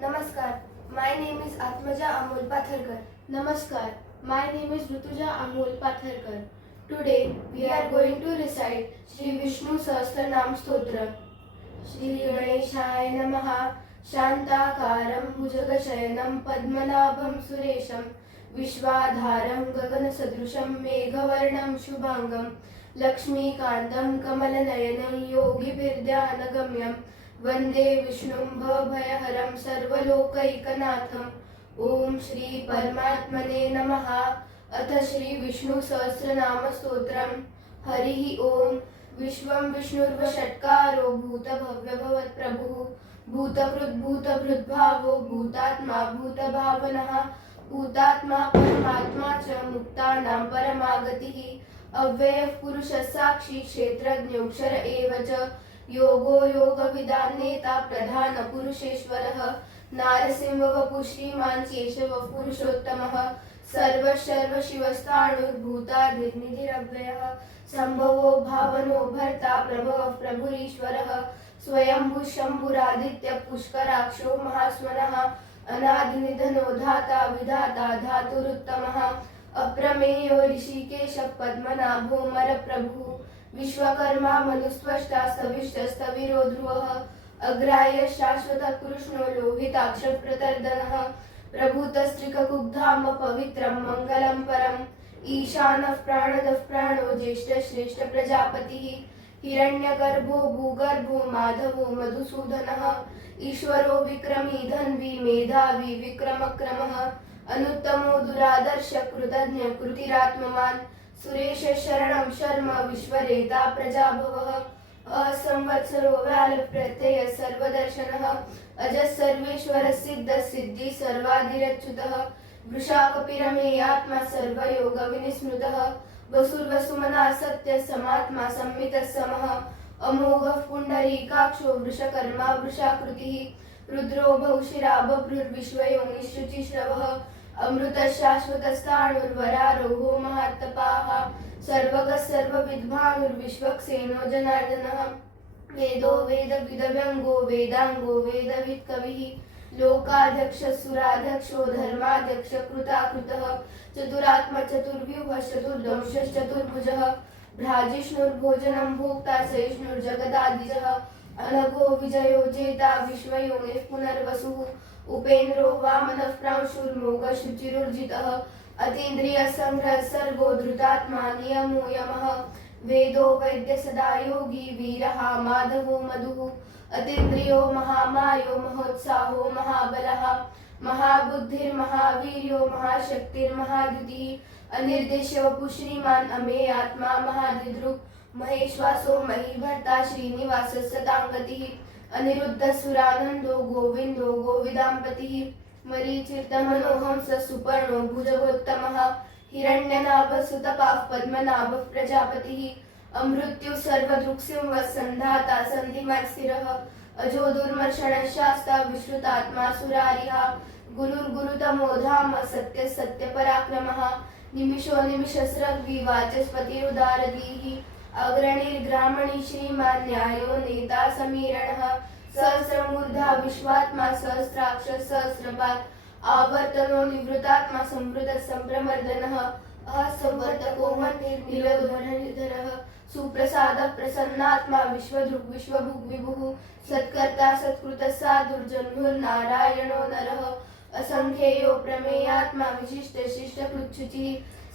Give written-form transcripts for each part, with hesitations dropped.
Namaskar. My name is Atmaja Amol Patharkar. Namaskar, my name is Rutuja Amol Patharkar. Today we are going to recite Shri Vishnu Sahasranam Stotra. Shri Ganeshaya Namaha Shantakaram Bhujagasayanam Padmanabham Suresham Vishwadharam Gaganasadrusham Meghavarnam Shubhangam Lakshmikantam Kamalanayanam Yogibirdhyanagamyam Vande विष्णुं भवभयहरं सर्वलोकैकनाथम् ओम श्री परमात्मने नमः। अथ श्री विष्णु सहस्रनाम स्तोत्रम्। हरिः ओम। विश्वं विष्णुर्वषट्कारो भूतभव्य भवत्प्रभुः भूतकृद्भूतभृद्भावो भूतात्मा भूतभावनः भूतात्मा परमात्मा च मुक्तानां परमागतिः अव्ययः पुरुषः साक्षी क्षेत्रज्ञोऽक्षर एव च योगो योगविदां नेता प्रधान पुरुषेश्वरः नारसिंहवपुः श्रीमान् केशवः पुरुषोत्तमः सर्वशर्व शिवस्ताणुर्भूतादिर्निधिरव्ययः सम्भवो भावनो भर्ता प्रभवः प्रभुरीश्वरः स्वयंभुः शम्भुरादित्यः पुष्कराक्षो महास्वनः अनादिनिधनो धाता विधाता धातुरुत्तमः अप्रमेयो ऋषिकेशः पद्मनाभो मरप्रभुः विश्वकर्मा मनुस्त्वष्टा स्तविष्टस्तविरो ध्रुवः अग्राह्य शाश्वतः कृष्णो लोहिताक्ष प्रतर्दनः प्रभूतस्त्रिककुब्धाम पवित्रं मङ्गलं परम् ईशानः प्राणदः प्राणो ज्येष्ठश्रेष्ठ प्रजापतिः हिरण्यगर्भो भूगर्भो माधवो मधुसूदनः ईश्वरो विक्रमी धन्वी मेधावी विक्रमक्रमः अनुत्तमो दुरादर्श कृतज्ञ कृतिरात्मवान् सुरेश शरणं शर्म विश्वरेता प्रजाभवः असंवत्सरो व्याल प्रत्यय सर्वदर्शनः अजः सर्वेश्वर सिद्ध सिद्धि सर्वाधिरच्युतः वृषाकपिरमे आत्मा सर्वयोग विनिस्मृतः वसुर्वसुमना सत्य समात्मा संमितः समः अमोघः पुण्डरीकाक्षो वृषकर्मा वृषाकृतिः रुद्रो बहुशिरा बभ्रुर्विश्वयोनिश्रुचिश्रवः अमृत शाश्वतस्थाणुर्वरारोहो महात्तपाः सर्वगः सर्वविद्भानुर्विश्वक्सेनो जनार्दनः वेदो वेदविदव्यङ्गो वेदाङ्गो वेदवित्कविः लोकाध्यक्षः सुराध्यक्षो धर्माध्यक्ष कृताकृतः चतुरात्मा चतुर्व्यूहः चतुर्दंशः चतुर्भुजः भ्राजिष्णुर्भोजनं भोक्ता सहिष्णुर्जगदादिजः अनघो विजयो जेता विश्वयोनिः पुनर्वसुः उपेन्द्रो वामनः प्रांशुर्मोघः शुचिरुर्जितः अतीन्द्रियसंग्रहः सर्गो धृतात्मा नियमो यमः वेदो वैद्य सदा योगी वीरः माधवो मधुः अतीन्द्रियो महामायो महोत्साहो महाबलः महाबुद्धिर्महावीर्यो महाशक्तिर्महाद्युतिः अनिर्देश्य वपुः श्रीमान् अमे आत्मा महादिदृक् महेश्वासो महीभर्ता श्रीनिवासः सताङ्गतिः अनिरुद्धसुरानन्दो गोविन्दो गोविदाम्पतिः मरीचिर्दमनोहंस सुपर्णो भुजगोत्तमः हिरण्यनाभसुतपाः पद्मनाभः प्रजापतिः अमृत्युः सर्वदृक्सिंहः सन्धाता सन्धिमान् स्थिरः अजो दुर्मर्षणः शास्ता विश्रुतात्मा सुरारिः गुरुर्गुरुतमो धाम सत्य सत्यपराक्रमः निमिषो निमिषस्रग्वी वाचस्पतिरुदारधीः अग्रणीर्ग्रामणी श्रीमान् न्यायो नेता समीरणः सहस्रमूर्धा विश्वात्मा सहस्राक्ष सहस्रपात् आवर्तनो निवृतात्मा संवृत संप्रमर्दनः असंवर्तको मन्निर्निलधरः सुप्रसादः प्रसन्नात्मा विश्वदृक् विश्वभुग् विभुः सत्कर्ता सत्कृतः साधुर्जन्मुर्नारायणो नरः असंख्येयो प्रमेयात्मा विशिष्ट शिष्टकृच्छुचिः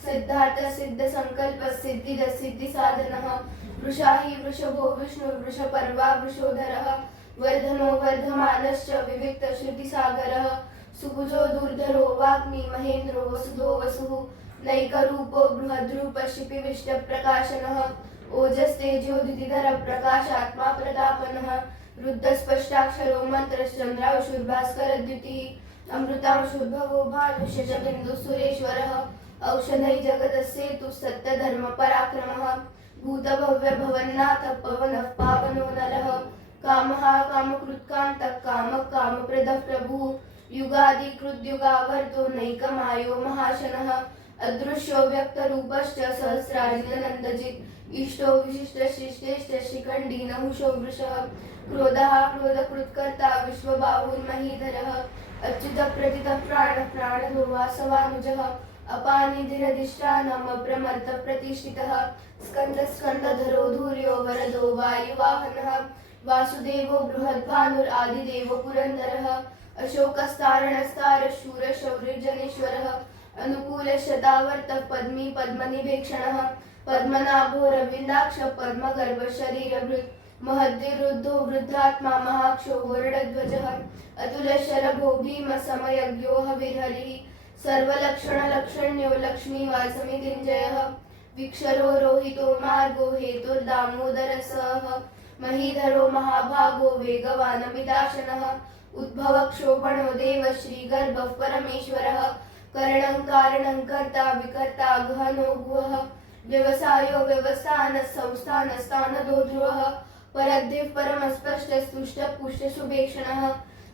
सिद्धार्थ सिद्ध संकल्प सिद्धिद सिद्धि साधनः वृषाहि वृषभो विष्णु वृषपर्वा वृषोधरः वर्धनो वर्धमानश्च विविक्त श्रुति सागरः सुभुजो दुर्धरो वाग्मी महेन्द्रो वसुधो वसुः नैकरूपो बृहद्रूप शिपिविष्ट प्रकाशनः ओजस्तेजोदितिधर प्रकाशात्मा प्रतापनः रुद्धस्पष्टाक्षरो मन्त्रश्चन्द्रांशुर्भास्करद्युतिः अमृतांशुर्भवो भानुशशबिन्दुः सुरेश्वरः औषधै जगदस्येतु सत्यधर्म पराक्रमः भूतभव्य भवन्नाथ पवनः पावनो नरः कामः कामकृत्कान्तः कामः कामप्रदः प्रभुः युगादिकृद्युगावर्तो नैकमायो महाशनः अदृश्यो व्यक्तरूपश्च सहस्रार्जुननन्दजित् इष्टो विशिष्ट शिष्टेश्च शिखण्डी नहुषो वृषः क्रोधः क्रोधकृत्कर्ता विश्वबाहुर्महीधरः अच्युतप्रथितः प्राणः प्राणधो वासवानुजः अपानिधिरधिष्ठानम् अप्रमत्तप्रतिष्ठितः स्कन्दधरो धूर्यो वरदो वायुवाहनः वासुदेवो बृहद्भानुरादिदेवो पुरन्दरः अशोकस्तारणस्तारशूरशौर्यजनेश्वरः अनुकूलशतावर्तः पद्मी पद्मनिभेक्षणः पद्मनाभो रविन्दाक्ष पद्मगर्भशरीरभृत् महद्विरुद्धो वृद्धात्मा महाक्षो वरुडध्वजः अतुलशरभो भीमसमयज्ञो हविर्हरिः सर्वलक्षणलक्षण्यो लक्ष्मीवासमितिञ्जयः विक्षरो रोहितो मार्गो हेतुर्दामोदरसः महीधरो महाभागो वेगवानमिदाशनः उद्भवक्षोभणो देव श्रीगर्भः परमेश्वरः करणं कारणं कर्ता विकर्ता गहनो गुहः व्यवसायो व्यवस्थानः संस्थानस्थानदो ध्रुवः परद्धिः परमस्पष्टस्तुष्टपुष्टशुभेक्षणः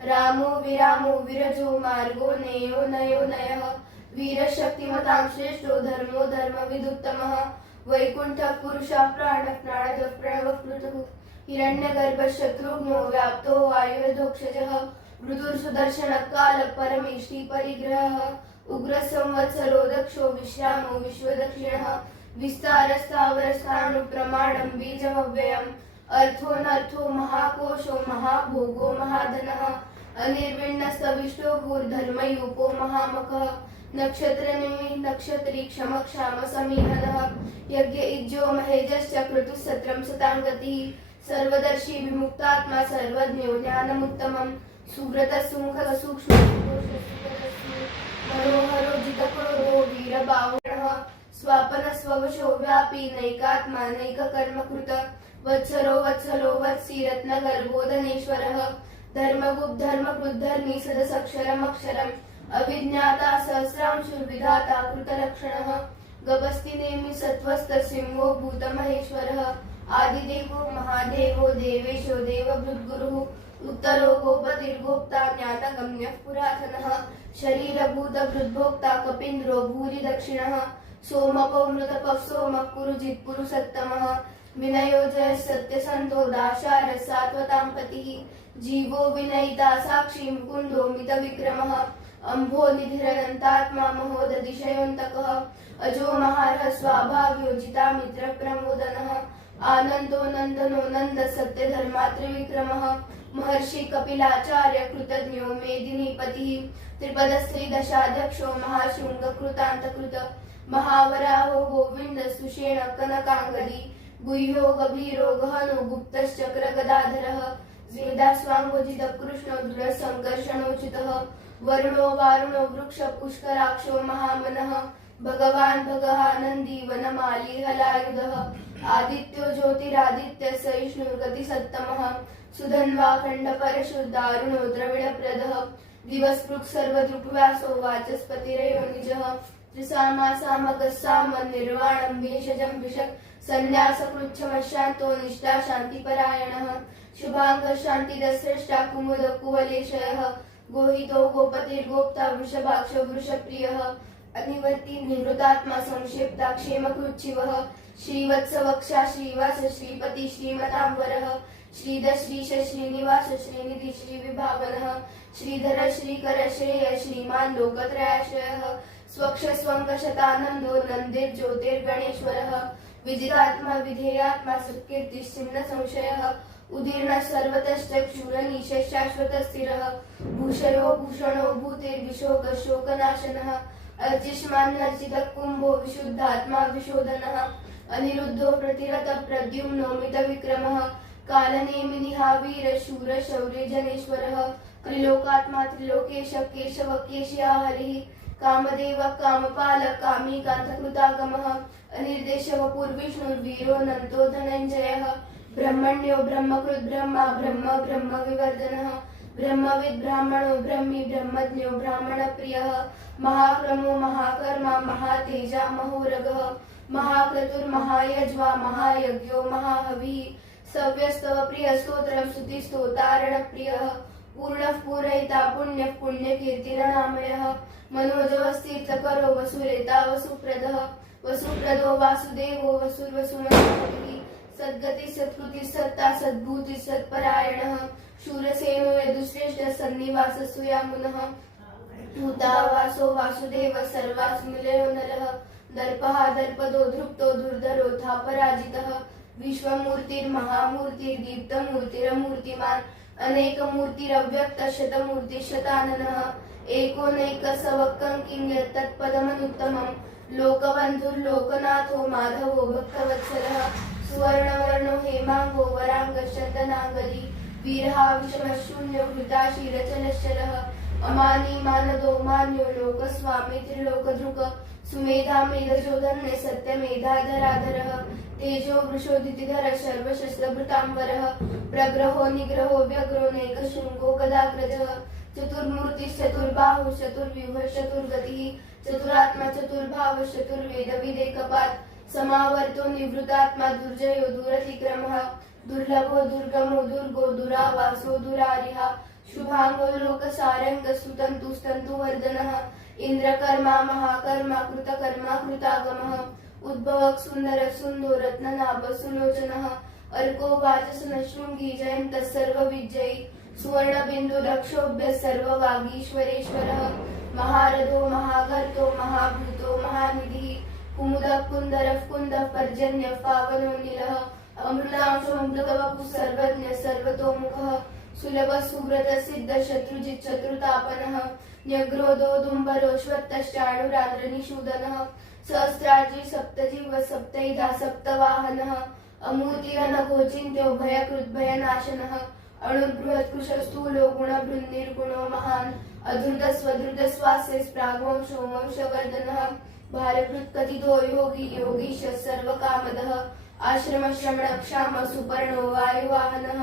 रामो विरामो विरजो मार्गो नेयो नयो नयः वीरशक्तिमतां श्रेष्ठो धर्मो धर्मविदुत्तमः वैकुण्ठः पुरुषः प्राणः प्राणदः प्रणवः पृथुः हिरण्यगर्भशत्रुघ्नो व्याप्तो वायुर्धोक्षजः मृदुर्सुदर्शनः कालः परमेष्टि परिग्रहः उग्रसंवत्सरो दक्षो विश्रामो विश्वदक्षिणः विस्तारस्थावरस्थाणुप्रमाणं बीजमव्ययम् अर्थोऽनर्थो महाकोशो महाभोगो महाधनः अनिर्विण्णस्तविष्टो भूर्धर्मयूपो महामखः नक्षत्रनिमि नक्षत्री क्षमक्षाम समीहनः यज्ञ इज्जो महेजश्च क्रतुः सत्रं सतां गतिः सर्वदर्शी विमुक्तात्मा सर्वज्ञो ज्ञानमुत्तमम् सुव्रतः सुमुखः सूक्ष्मः मनोहरो जितक्रोधो वीरबाहुणः स्वापनस्ववशो व्यापी नैकात्मा नैककर्मकृत वत्सरो वत्सलो वत्सी रत्नगर्भोदनेश्वरः धर्मगुप्धर्मकृद्धर्मी सदसक्षरमक्षरम् अभिज्ञाता सहस्रांशुर्विधाता कृतलक्षणः गभस्ति नेमि सत्त्वस्तसिंहो भूतमहेश्वरः आदिदेवो महादेवो देवेशो देवभृद्गुरुः उत्तरो गोपतिर्गोप्ता ज्ञातगम्यः पुरातनः शरीरभूतभृद्भोक्ता कपीन्द्रो भूरि दक्षिणः सोमपो मृतपः सोमः कुरुजित् पुरुषोत्तमः विनयो जय सत्यसन्तो दाशारः सात्वतां पतिः जीवो विनयिता साक्षी मुकुन्दो मितविक्रमः अम्भो निधिरनन्तात्मा महोदधिशयोऽन्तकः अजो महारः स्वाभाव्यो जितामित्रप्रमोदनः आनन्दो नन्दनो नन्द सत्यधर्मात्रिविक्रमः महर्षि कपिलाचार्य कृतज्ञो मेदिनीपतिः त्रिपदस्त्रिदशाध्यक्षो महाशृङ्गकृतान्तकृत महावराहो गोविन्द सुषेण कनकाङ्गदी गुह्यो गभीरो गहनो गुप्तश्चक्रगदाधरः वेदास्वाङ्गोजितकृष्णो दृढसङ्कर्षणोचितः वरुणो वारुणो वृक्षपुष्कराक्षो महामनः भगवान् भगहानन्दी वनमाली हलायुधः आदित्यो ज्योतिरादित्य सहिष्णुर्गतिसत्तमः सुधन्वाखण्डपरशुदारुणो द्रविडप्रदः दिवस्पृक् सर्वदृक्व्यासो वाचस्पतिरयो निजः त्रिसामासामगस्साम निर्वाणं भेषजं विशक् सन्न्यासकृच्छमशान्तो निष्ठा शान्तिपरायणः शुभाङ्गः शान्तिदश्रेष्ठा कुमुद कुवलेशयः गोहितो गोपतिर्गोप्ता वृषभाक्ष वृषप्रियः अनिवर्ति निवृतात्मा संक्षिप्ता क्षेमकृच्छिवः श्रीवत्सवक्षा श्रीवास श्रीपति श्रीमताम्बरः श्रीधर श्रीश श्रीनिवास श्रीनिधि श्रीविभावनः श्रीधर श्रीकर श्रेय श्रीमान् लोकत्रयाश्रयः स्वक्ष स्वङ्कशतानन्दो नन्दिर्ज्योतिर्गणेश्वरः विजितात्मा विधेयात्मा सुकीर्तिश्चिन्न संशयः उदीर्ण सर्वतश्चक्षुरनीशशाश्वतस्थिरः भूषयो भूषणो भूतिर्विशोकशोकनाशनः अर्चिष्मान्नर्चितः कुम्भो विशुद्धात्मा विशोधनः अनिरुद्धो प्रतिरतः प्रद्युम्नो मितविक्रमः कालनेमिनिहावीर शूर शौर्यजनेश्वरः त्रिलोकात्मा त्रिलोकेश केशव केशिया हरिः कामदेव कामपालः कामीकान्तकृतागमः अनिर्देशव पूर्विष्णुर्वीरो धनञ्जयः ब्रह्मण्यो ब्रह्मकृत् ब्रह्मा ब्रह्म ब्रह्म विवर्धनः ब्रह्मविद् ब्राह्मणो ब्रह्मी ब्रह्मज्ञो ब्राह्मणप्रियः महाक्रमो महाकर्मा महातेजा महोरगः महाक्रतुर्महायज्वा महायज्ञो महाहविः सव्यस्तव प्रियस्तोत्रं स्तुतिस्तोतारणप्रियः पूर्णः पूरयिता पुण्यः पुण्यकीर्तिरनामयः मनोजवस्तीर्थकरो वसुरेता वसुप्रदः वसुप्रदो वासुदेवो वसुर्वसुमतिः सद्गति सत्कृति सत्ता सद्भूति सत्परायणः शूरसेनो यदुश्रेष्ठ सन्निवास सुयामुनः भूतावासो वासुदेव सर्वासु निलयो नरः दर्पः दर्पदो धृप्तो दुर्धरोऽथा पराजितः विश्वमूर्तिर्महामूर्तिर्दीप्तमूर्तिरमूर्तिमान् अनेकमूर्तिरव्यक्तशतमूर्तिशताननः एकोनैकसवक्कं किं यत्तत्पदमनुत्तमम् लोकबन्धुर्लोकनाथो माधवो भक्तवत्सलः सुवर्णवर्णो हेमाङ्गो वराङ्गशतनाङ्गदी वीरः विषमशून्यो हृताशीरचलश्चलः अमानी मानदो मान्यो लोकस्वामी त्रिलोकधृक सुमेधा मेधजोधन्य सत्यमेधाधराधरः तेजो वृषोदितिधर सर्वशस्त्रभृताम्बरः प्रग्रहो निग्रहो व्यग्रो नैकशृङ्गो गदाग्रजः चतुर्मूर्तिश्चतुर्बाहुः चतुर्व्यूहः चतुर्गतिः चतुरात्मा चतुर्भावः चतुर्वेदविदेकपात् समावर्तो निवृतात्मा दुर्जयो दुरतिक्रमः दुर्लभो दुर्गमो दुर्गो दुरावासो दुरारिः शुभांगो लोकसारंग सुतंतुवर्धनः इंद्रकर्मा महाकर्मा कृतकर्मा कृतागमः उद्भवः सुंदर सुंदो रत्ननाभ सुलोचनः अर्को वाचसन शृंगी जयन्तः सर्वविजयी सुवर्णबिंदु दक्षोभ्य सर्ववागीश्वरेश्वरः महारथो महागर्तो महाभूतो महानिधिः कुमुदः कुन्दरः कुन्दः पर्जन्यः पावनो नीलः अमृतांशोऽमृतवपुः सर्वज्ञः सर्वतोमुखः सुलभ सुव्रत सिद्ध शत्रुजित् शत्रुतापनः न्यग्रोधो दुम्बरोश्वत्तश्चाणुराद्रनिषूदनः सहस्राजी सप्तजीव सप्तैधा सप्तवाहनः अमूर्तिरनघोचिन्त्यो भयकृद्भयनाशनः अणुर्बृहत्कृशस्थूलो गुणबृन्निर्गुणो महान् अधृतस्वधृतस्वास्य स्प्राग्वंशो वंशवर्धनः भारकृत्कथितो योगी योगीश सर्वकामदः आश्रमश्रमणक्षाम सुपर्णो वायुवाहनः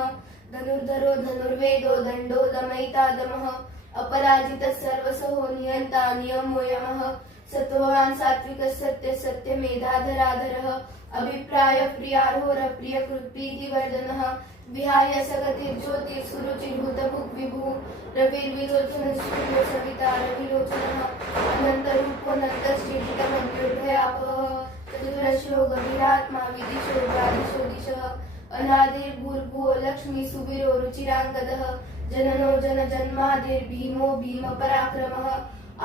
धनुर्धरो धनुर्वेदो दण्डो दमयितादमः अपराजितः सर्वसहो नियन्ता नियमो यमः सत्त्ववान् सात्विकः सत्य सत्यमेधाधराधरः अभिप्राय प्रियार्होर प्रियकृत्प्रीतिवर्धनः विहाय सगतिर्ज्योतिर्सुरुचिर्भूतभुक् विभुः रविर्विलोचनः सूर्यो सविता रविलोचनः अनन्तरूपोऽनन्तश्चेटितमन्योर्भयापहः चतुरश्रो गभीरात्मा विदिशो द्वादिशो दिशः अनादिर्भूर्भुवो लक्ष्मी सुवीरो रुचिराङ्गदः जननो जनजन्मादिर्भीमो भीमपराक्रमः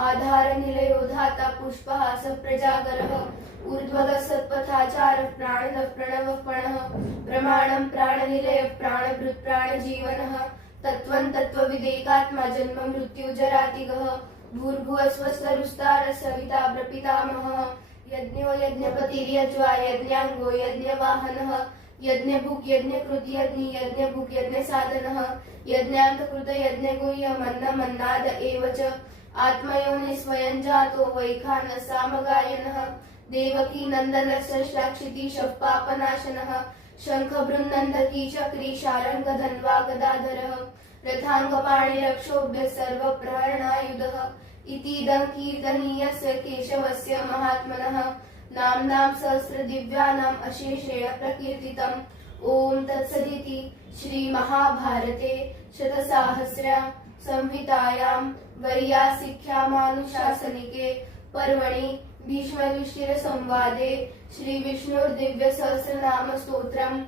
आधारनिलयो धाता पुष्पहास प्रजागरः ऊर्ध्वगः सत्पथाचारः प्राणदः प्रणवः पणः प्रमाणं प्राणनिलयः प्राणभृत् प्राणजीवनः तत्त्वं तत्त्वविदेकात्मा जन्म मृत्युजरातिगः भूर्भुवः स्वस्तरुस्तारः सविता प्रपितामहः यज्ञो यज्ञपतिर्यज्वा यज्ञाङ्गो यज्ञवाहनः यज्ञभुक् यज्ञकृत यज्ञी यज्ञभुक् यज्ञसाधनः यज्ञान्तकृत यज्ञगुह्यमन्नमन्नाद एव च आत्मयोनि स्वयं जातो वैखानः सामगायनः देवकी नन्दनस्य श्लाक्षितीशः पापनाशनः शङ्खबृन्नन्दकी चक्री शारङ्गधन्वा गदाधरः रथाङ्गपाणिरक्षोभ्यः सर्वप्रहरणायुधः इतीदं कीर्तनीयस्य केशवस्य महात्मनः नाम्नां सहस्रदिव्यानाम् अशेषेण प्रकीर्तितम् ॐ तत्सदिति श्रीमहाभारते शतसाहस्र्यां संहितायां वैयासिक्यामानुशासनिके पर्वणि भीष्मयुधिष्ठिरसंवादे श्रीविष्णोर्दिव्यसहस्रनामस्तोत्रम्